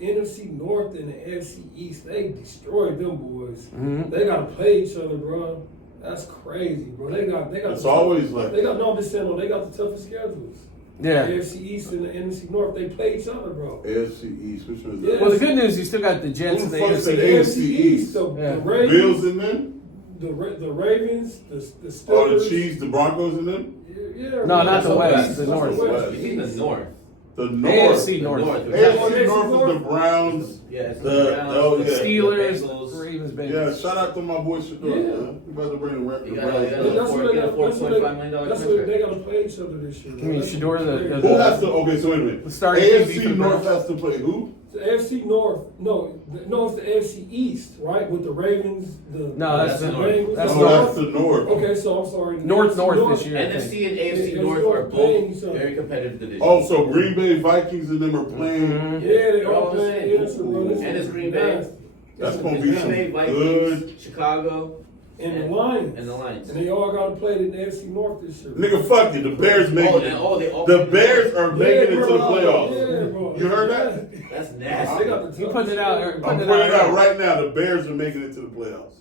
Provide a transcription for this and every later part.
NFC North and the NFC East, they destroyed them boys. Mm-hmm. They gotta play each other, bro. That's crazy, bro. They got. It's always like they got. No, I'm just saying, they got the toughest schedules. Yeah. The AFC East and the NFC North, they play each other, bro. AFC East. Which one is Yeah. that? Well, the good news, you still got the Jets Who and the the fuck's AFC. the AFC East? The Yeah. Ravens, Bills in them? the Ravens, the Steelers. Oh, the Chiefs, the Broncos in them? Yeah, No, bro. not the That's West, the That's North. West. You mean the North? The North. AFC North. AFC North is the Browns. Yeah, it's The- the Browns, oh, the yeah. Steelers, Bengals. Ravens, Bengals. Yeah, shout out to my boy Shador. Yeah. Man. You better bring the record. You got That's a what $4.5 million That's what contract. they gotta play each other this year. You mean Shador, the- Who has to? Okay, so wait a minute. The starting AFC defense. North has to play who? The AFC North, no, it's the AFC East, right? With the Ravens, No, that's the North. Bengals. That's Oh, North. that's the North. Okay, so I'm sorry. North AFC this year. I think. NFC and AFC Yeah, North North are playing both each other. very competitive divisions. Oh, so Green Bay Vikings and them are playing. Mm-hmm. Yeah, they They're all all the playing. same. Yeah, so, bro, this And is it's Green Bay. nasty. That's This gonna is be Green some Bay, good. Vikings, Chicago, And the Lions. and the Lions. And they all gotta play in the AFC North this year. Nigga, fuck you. The Bears making it. They all. The Bears are making it to the playoffs. Yeah, bro. You heard that? That's They nasty. got the You putting it out there. I'm putting it out right now. The Bears are making it to the playoffs.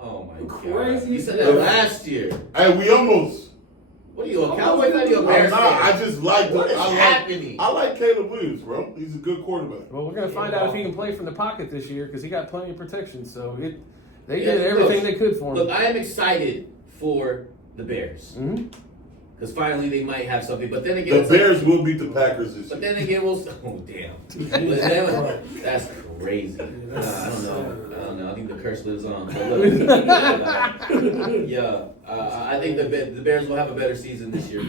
Oh my Crazy. god! You said that last year. Hey, we almost. What are you, a Cowboy fan or you a I'm Bears not. fan? I just like What is I happening? like Caleb Williams, bro. He's a good quarterback. Well, we're going to find out if he can play from the pocket this year because he got plenty of protection. So they Yeah, did everything look, they could for him. Look, I am excited for the Bears Mm-hmm. because finally they might have something. But then again, The it's like- Bears will beat the Packers this But year. then again, we'll. Oh damn! But then, that's crazy. I don't know. I think the curse lives on. But look, I think the Bears will have a better season this year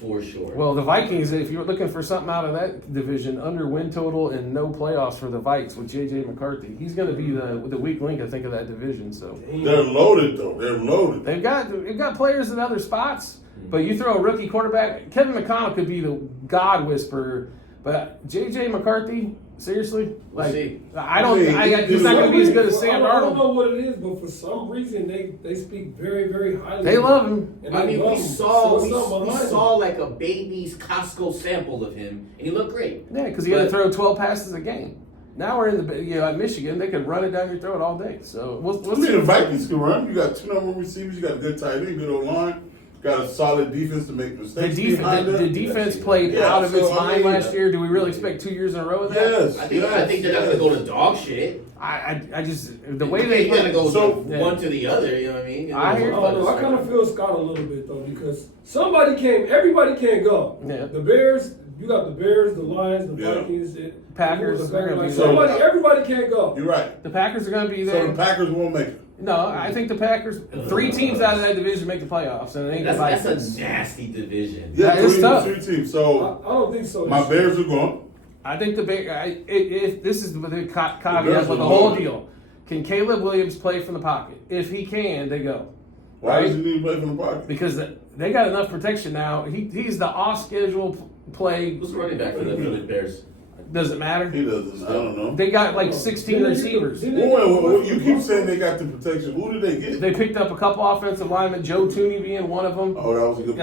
for sure. Well, the Vikings, if you're looking for something out of that division, under win total and no playoffs for the Vikes with J.J. McCarthy, he's going to be the weak link, I think, of that division. So They're loaded though. They're loaded. they've got players in other spots, but you throw a rookie quarterback, Kevin McConnell could be the God whisperer, but J.J. McCarthy, seriously, We'll see. he's not going to be as good as Sam I don't Darnold. know what it is, but for some reason they speak very, very highly. They love him. And I they mean, love we him. saw So something behind him. like a baby's Costco sample of him, and he looked great. Yeah, because he had to But- throw 12 passes a game. Now we're in at Michigan, they could run it down your throat all day. So we'll I mean, see. the Vikings can run. You got two number one receivers. You got a good tight end, good old line. Got a solid defense to make The, mistakes. behind the them. defense played Yeah, out of its so, I mind mean, last year. Do we really expect 2 years in a row of that? Yes. I think they're not going to go to dog shit. I just the way they got to go So- from one to the other. You know what I mean? I hear you. I kind of feel Scott a little bit though because everybody can't go. Yeah. The Bears, you got the Bears, the Lions, the Yeah. Vikings, Packers, they're gonna be everybody can't go. You're right. The Packers are going to be So there. the Packers won't make it. No, I think the Packers. 3 teams out of that division make the playoffs, and it ain't the That's Vikings. a nasty division. Yeah, That is 3 tough. teams. I So don't think so. my Bears are going. I think if this is the Bears caveat are with the whole loaded. deal. Can Caleb Williams play from the pocket? If he can, they go. Why Right? does he need to play from the pocket? Because they got enough protection now. He's the off-schedule play. Who's the running back for the Bears? Doesn't matter. He doesn't. I don't know. They got like 16 receivers. Wait, you keep saying they got the protection. Who did they get? They picked up a couple offensive linemen, Joe Tooney being one of them. Oh, that was a good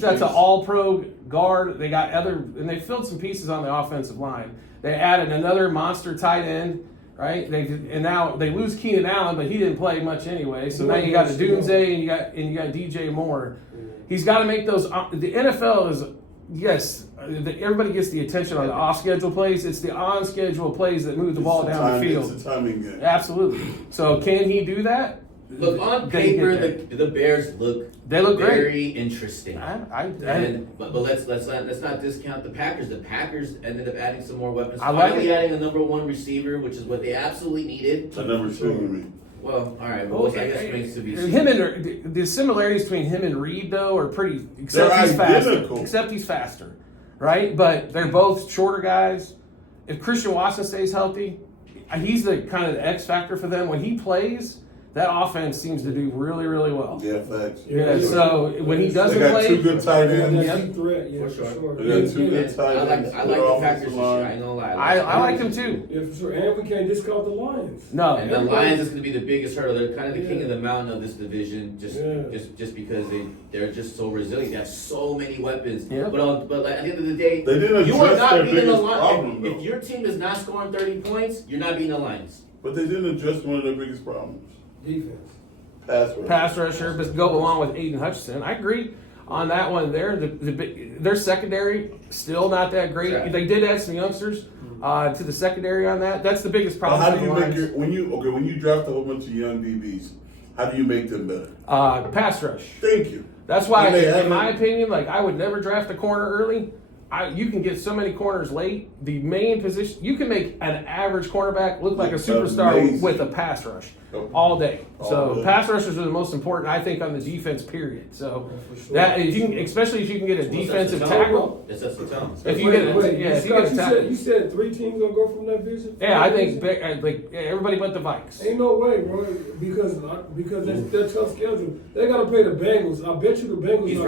That's an all-pro guard. They got and they filled some pieces on the offensive line. They added another monster tight end, right? And now they lose Keenan Allen, but he didn't play much anyway. So now you got the Doomsday and you got DJ Moore. He's got to make those. The NFL is everybody gets the attention on the off-schedule plays. It's the on-schedule plays that move the ball down the field. It's a timing game. Absolutely. So can he do that? Look, on They paper, get the Bears look great. very interesting. But But let's not discount the Packers. The Packers ended up adding some more weapons. I like Finally it. adding a number 1 receiver, which is what they absolutely needed. The number 2, you mean? Well, all right. Well, I guess remains to be seen. Him and the similarities between him and Reed though are pretty. Except They're he's faster. identical. Except he's faster, right? But they're both shorter guys. If Christian Watson stays healthy, he's the kind of the X factor for them. When he plays, that offense seems to do really, really well. Yeah, facts. Yeah, so when he doesn't They got two play, good tight That ends. deep threat, yeah, For for sure. sure. They got two good I tight like ends. I like the Packers this year. I ain't gonna lie. I like him too. Yeah, for sure. And we can't discount the Lions. No, And the Lions is going to be the biggest hurdle. They're kind of the king of the mountain of this division, Yeah. just because they're just so resilient. They have so many weapons. Yeah. But like, at the end of the day, They didn't you are address not their beating the biggest Lions. problem, If though. your team is not scoring 30 points, you're not beating the Lions. But they didn't address one of their biggest problems. Defense. Pass rush. rusher, but go along with Aiden Hutchinson. I agree on that one there. Their secondary still not that great. Right. They did add some youngsters to the secondary on that. That's the biggest But problem. how for do the you make Lions. when you draft a whole bunch of young DBs? How do you make them better? Pass rush? Thank you. That's why, And they in haven't- my opinion, like I would never draft a corner early. You can get so many corners late. The main position, you can make an average cornerback look like a superstar Amazing. with a pass rush all day. All So day. pass rushers are the most important, I think, on the defense. Period. So Yeah, for sure. that if you can, especially if you can get a defensive tackle. It sets the tone. If you get a, Wait, yeah, if you get a you tackle. said 3 teams gonna go from that division? Yeah, I think like everybody but the Vikes. Ain't no way, bro. Because that's their tough schedule. They gotta play the Bengals. I bet you the Bengals He's are